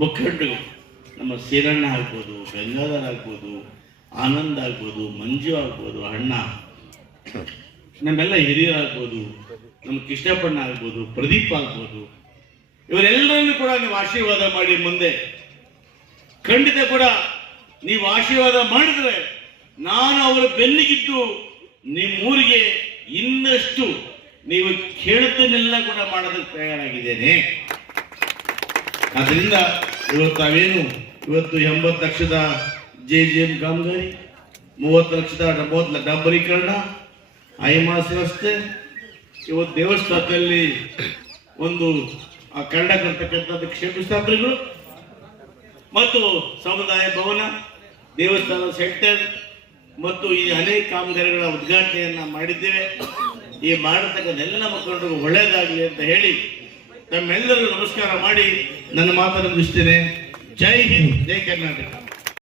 ಮುಖಂಡರು ನಮ್ಮ ಸೀರಣ್ಣ ಆಗ್ಬೋದು, ಗಂಗಾಧರ್ ಆಗ್ಬೋದು, ಆನಂದ್ ಆಗ್ಬೋದು, ಮಂಜು ಆಗ್ಬೋದು, ಅಣ್ಣ, ನಮ್ಮೆಲ್ಲ ಹಿರಿಯರಾಗ್ಬೋದು, ನಮ್ಮ ಕೃಷ್ಣಪ್ಪಣ್ಣ ಆಗ್ಬೋದು, ಪ್ರದೀಪ್ ಆಗ್ಬೋದು, ಇವರೆಲ್ಲರನ್ನು ಕೂಡ ನೀವು ಆಶೀರ್ವಾದ ಮಾಡಿ. ಮುಂದೆ ಖಂಡಿತ ಕೂಡ ನೀವು ಆಶೀರ್ವಾದ ಮಾಡಿದ್ರೆ ನಾನು ಅವರ ಬೆನ್ನಿಗಿದ್ದು ನಿಮ್ಮೂರಿಗೆ ಇನ್ನಷ್ಟು ನೀವು ಕೇಳುತ್ತನ್ನೆಲ್ಲ ಕೂಡ ಮಾಡೋದಕ್ಕೆ ತಯಾರಾಗಿದ್ದೇನೆ. ಅದರಿಂದ ಇವತ್ತು 80 ಲಕ್ಷದ JGM ಕಾಮಗಾರಿ, 30 ಲಕ್ಷದ ಡಂಬರೀಕರಣ, ಐಮಾಸ್ ರಸ್ತೆ, ಇವತ್ತು ದೇವಸ್ಥಾನದಲ್ಲಿ ಒಂದು ಆ ಕನ್ನಡ ಕರ್ತಕ್ಕಂಥದ್ದು ಕ್ಷೇತ್ರಸ್ಥಾಪನೆಗಳು ಮತ್ತು ಸಮುದಾಯ ಭವನ, ದೇವಸ್ಥಾನ ಸೆಂಟರ್ ಮತ್ತು ಈ ಅನೇಕ ಕಾಮಗಾರಿಗಳ ಉದ್ಘಾಟನೆಯನ್ನ ಮಾಡಿದ್ದೇವೆ. ಈ ಮಾಡತಕ್ಕಂಥ ಎಲ್ಲ ಮುಖಂಡರು ಒಳ್ಳೆಯದಾಗಲಿ ಅಂತ ಹೇಳಿ ತಮ್ಮೆಲ್ಲರೂ ನಮಸ್ಕಾರ ಮಾಡಿ ನನ್ನ ಮಾತನ್ನು ಮುಗಿಸ್ತೇನೆ. ಜೈ ಹಿಂದ್, ಜೈ ಕರ್ನಾಟಕ.